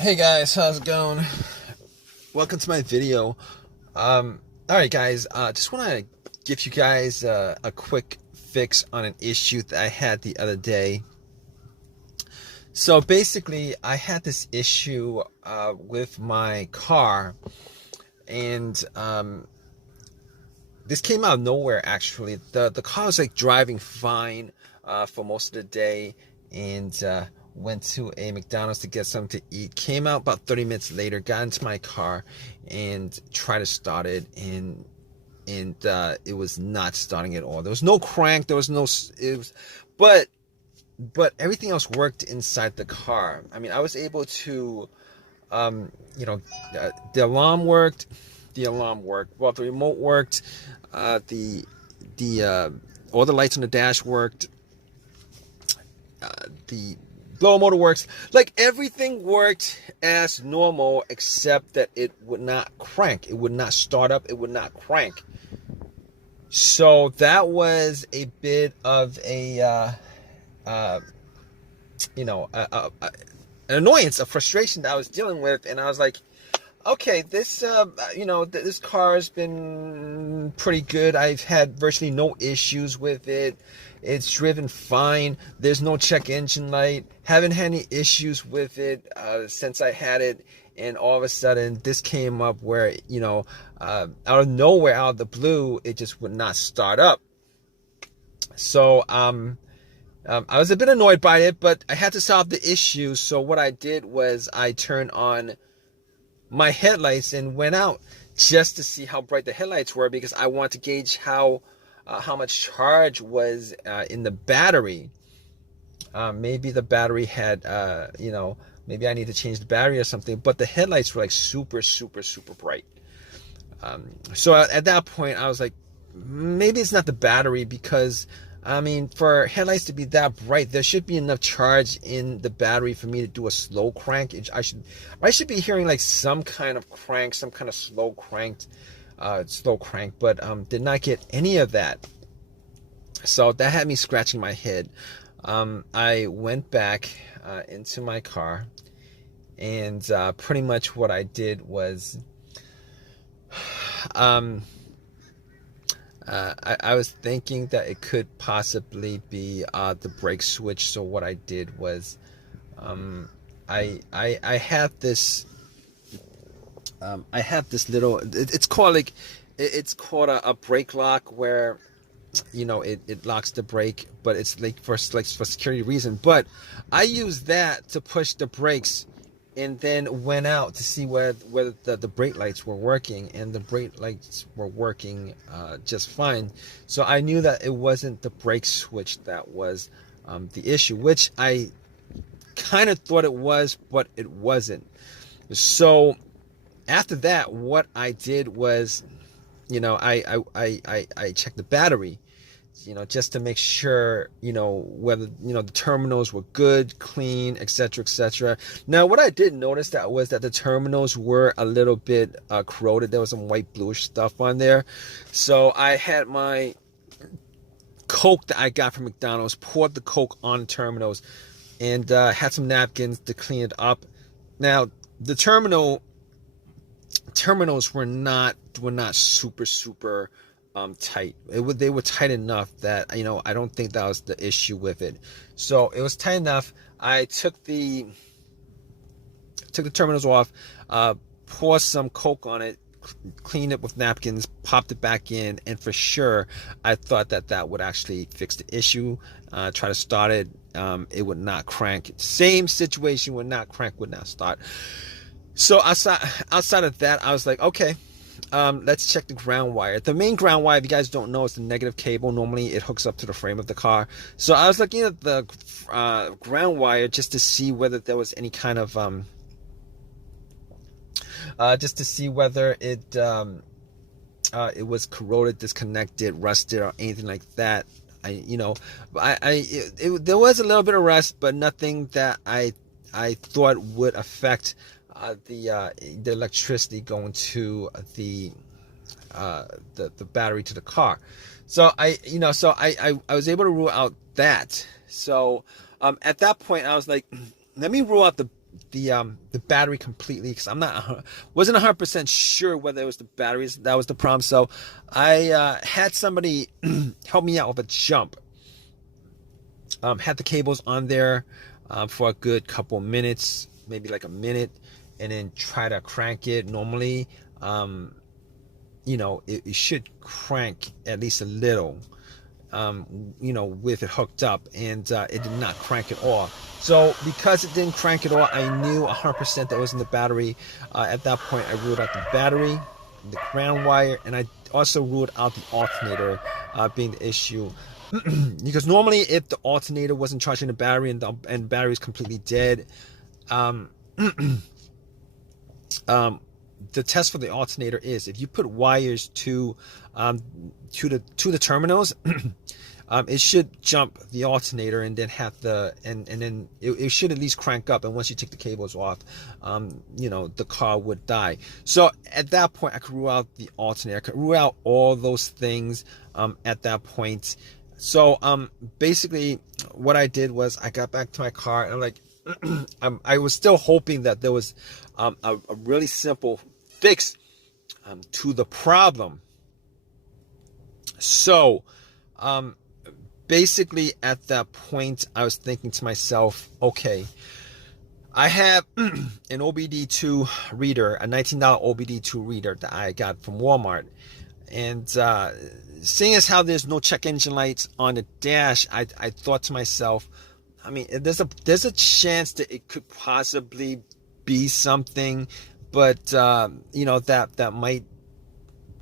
Hey guys, how's it going? Welcome to my video. All right, guys. Just want to give you guys a quick fix on an issue that I had the other day. So basically, I had this issue with my car, and this came out of nowhere. Actually, the car was like driving fine for most of the day, and went to a McDonald's to get something to eat. Came out about 30 minutes later, got into my car, and tried to start it, and it was not starting at all. There was no crank. There was no. It was, but everything else worked inside the car. I mean, I was able to, you know, the alarm worked. The alarm worked. Well, the remote worked. The all the lights on the dash worked. The blower motor works. Like everything worked as normal, except that it would not crank. It would not start up. It would not crank. So that was a bit of a, an annoyance, a frustration that I was dealing with, and I was like, okay, this, this car has been pretty good. I've had virtually no issues with it. It's driven fine. There's no check engine light. Haven't had any issues with it since I had it. And all of a sudden, this came up where, out of nowhere, out of the blue, it just would not start up. So, I was a bit annoyed by it, but I had to solve the issue. So what I did was I turned on my headlights and went out just to see how bright the headlights were, because I wanted to gauge how much charge was in the battery. Maybe the battery had, maybe I need to change the battery or something. But the headlights were like super, super, super bright. So at that point, I was like, maybe it's not the battery, because I mean, for headlights to be that bright, there should be enough charge in the battery for me to do a slow crank. I should be hearing like some kind of crank, some kind of slow crank, but did not get any of that. So that had me scratching my head. I went back into my car, and pretty much what I did was, I was thinking that it could possibly be the brake switch. So what I did was, I have this little. It's called a brake lock, where it locks the brake, but it's like for security reason. But I use that to push the brakes, and then went out to see whether the brake lights were working, and the brake lights were working just fine. So I knew that it wasn't the brake switch that was the issue, which I kind of thought it was, but it wasn't. So after that, what I did was, I checked the battery, just to make sure, whether, the terminals were good, clean, etc., etc. Now, what I did notice was that the terminals were a little bit corroded. There was some white bluish stuff on there. So I had my Coke that I got from McDonald's, poured the Coke on the terminals, and had some napkins to clean it up. Now, the terminals were not super tight. They were tight enough that I don't think that was the issue with it. So it was tight enough. I took the terminals off, poured some Coke on it, cleaned it with napkins, popped it back in, and for sure I thought that would actually fix the issue. Try to start it, it would not crank. Same situation, would not crank, would not start. So outside of that, I was like, okay, let's check the ground wire. The main ground wire, if you guys don't know, is the negative cable. Normally it hooks up to the frame of the car. So I was looking at the ground wire just to see whether there was any kind of just to see whether it was corroded, disconnected, rusted, or anything like that. There was a little bit of rust, but nothing that I thought would affect the electricity going to the battery to the car. So I was able to rule out that. So at that point I was like, let me rule out the battery completely, because wasn't 100% sure whether it was the batteries that was the problem. So I had somebody help me out with a jump. Had the cables on there for a good couple minutes, maybe like a minute, and then try to crank it. Normally, it should crank at least a little, with it hooked up, and it did not crank it all. So because it didn't crank it all, I knew 100% that it was in the battery. At that point, I ruled out the battery, the ground wire, and I also ruled out the alternator being the issue. Because normally, if the alternator wasn't charging the battery and the battery is completely dead, the test for the alternator is if you put wires to the terminals, it should jump the alternator and then have and then it should at least crank up. And once you take the cables off, the car would die. So at that point, I could rule out the alternator. I could rule out all those things at that point. So basically, what I did was I got back to my car and I'm like, I was still hoping that there was a really simple fix to the problem. So basically at that point, I was thinking to myself, okay, I have an OBD2 reader, a $19 OBD2 reader that I got from Walmart. And seeing as how there's no check engine lights on the dash, I thought to myself, I mean, there's a chance that it could possibly be something, but that might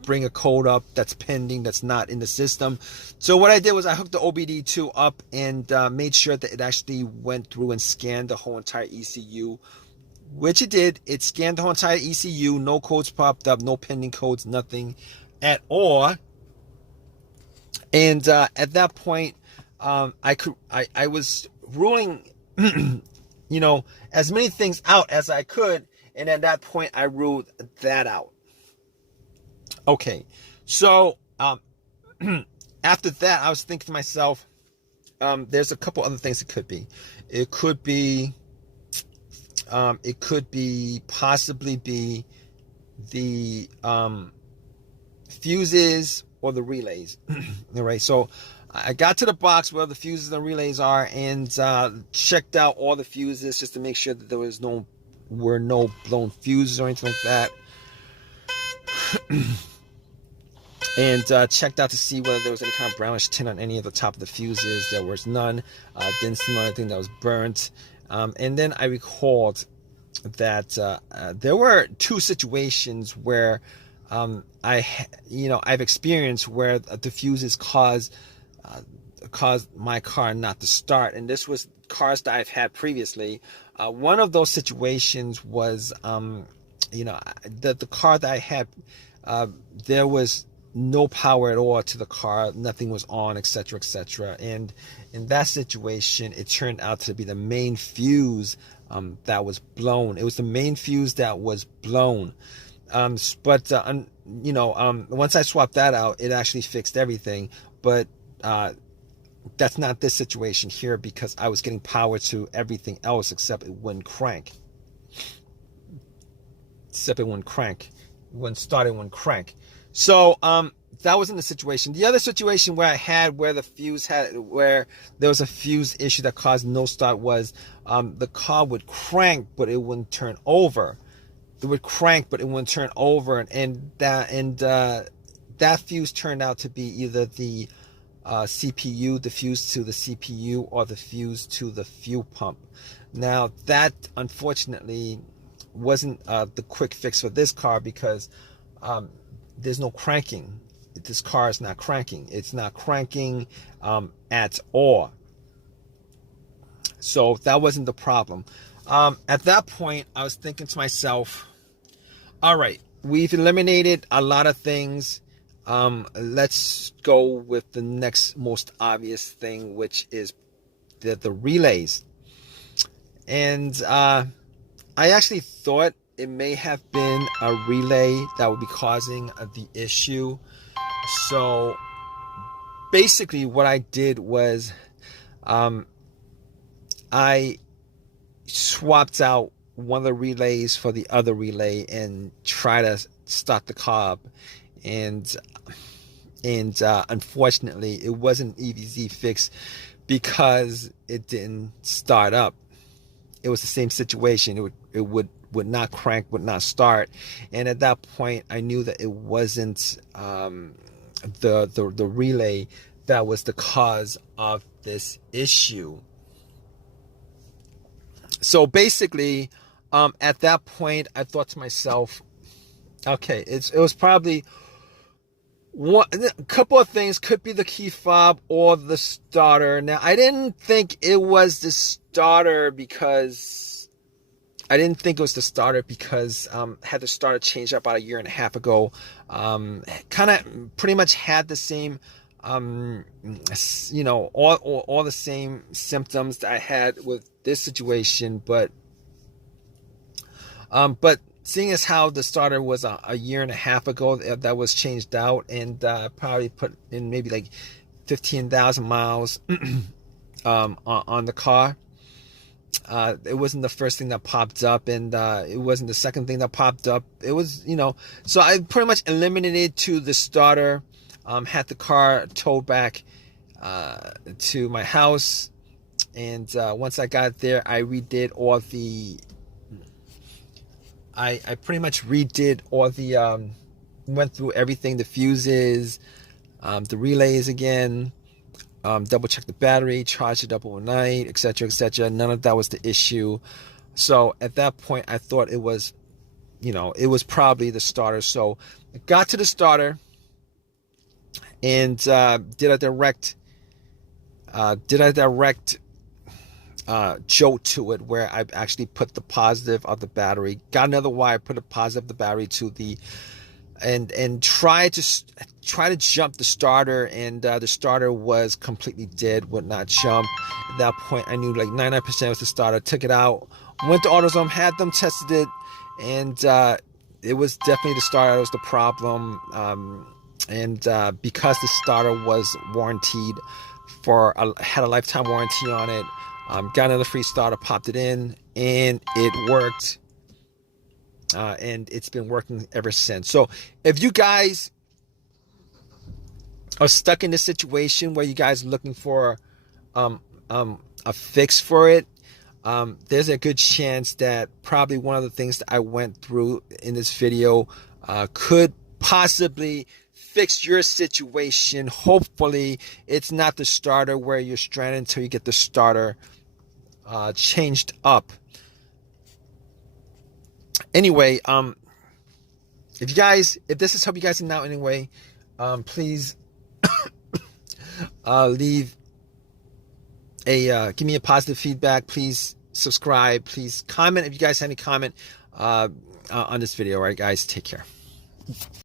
bring a code up that's pending, that's not in the system. So what I did was I hooked the OBD2 up and made sure that it actually went through and scanned the whole entire ECU, which it did. It scanned the whole entire ECU. No codes popped up, no pending codes, nothing at all. And at that point, I was ruling, as many things out as I could. And at that point, I ruled that out. Okay. So, after that, I was thinking to myself, there's a couple other things it could be. It could possibly be the, fuses or the relays. All right. So I got to the box where the fuses and relays are and checked out all the fuses just to make sure that there was no blown fuses or anything like that. And checked out to see whether there was any kind of brownish tint on any of the top of the fuses. There was none. Didn't see anything that was burnt. And then I recalled that there were two situations where I've experienced where the fuses caused my car not to start, and this was cars that I've had previously. One of those situations was, the car that I had, there was no power at all to the car, nothing was on, etc., etc. And in that situation, it turned out to be the main fuse that was blown. It was the main fuse that was blown. But once I swapped that out, it actually fixed everything. But that's not this situation here, because I was getting power to everything else except it wouldn't crank. It wouldn't start, it wouldn't crank. So that wasn't the situation. The other situation where where there was a fuse issue that caused no start was the car would crank, but it wouldn't turn over. It would crank, but it wouldn't turn over, and that fuse turned out to be either the CPU, the fuse to the CPU, or the fuse to the fuel pump. Now that unfortunately wasn't the quick fix for this car, because there's no cranking. This car is not cranking. It's not cranking at all. So that wasn't the problem. At that point, I was thinking to myself, all right, we've eliminated a lot of things. Let's go with the next most obvious thing, which is the relays. And I actually thought it may have been a relay that would be causing the issue. So basically what I did was I swapped out one of the relays for the other relay and try to start the car up. And unfortunately, it wasn't an easy fix because it didn't start up. It was the same situation. It would not crank, would not start. And at that point, I knew that it wasn't the relay that was the cause of this issue. So basically, at that point, I thought to myself, okay, it was probably a couple of things. Could be the key fob or the starter. Now, I didn't think it was the starter because I had the starter changed up about a year and a half ago. Kind of pretty much had the same, all the same symptoms that I had with this situation, but seeing as how the starter was a year and a half ago that was changed out, and probably put in maybe like 15,000 miles on the car. It wasn't the first thing that popped up, and it wasn't the second thing that popped up. It was, so I pretty much eliminated to the starter, had the car towed back to my house, and once I got there, I redid all the I pretty much redid all the went through everything, the fuses, the relays again, double checked the battery, charged it up overnight, etc., etc. None of that was the issue. So at that point, I thought it was, it was probably the starter. So I got to the starter and did a direct jolt to it, where I actually put the positive of the battery, got another wire, put a positive of the battery to the, and try to jump the starter, and the starter was completely dead, would not jump. At that point, I knew like 99% was the starter. Took it out, went to AutoZone, had them tested it, and it was definitely the starter that was the problem. And because the starter was warranted had a lifetime warranty on it, got another free starter, popped it in, and it worked. And it's been working ever since. So if you guys are stuck in this situation where you guys are looking for a fix for it, there's a good chance that probably one of the things that I went through in this video could possibly fix your situation. Hopefully it's not the starter where you're stranded until you get the starter changed up. Anyway, if this has helped you guys out anyway, please leave give me a positive feedback. Please subscribe. Please comment if you guys have any comment on this video. All right, guys, take care.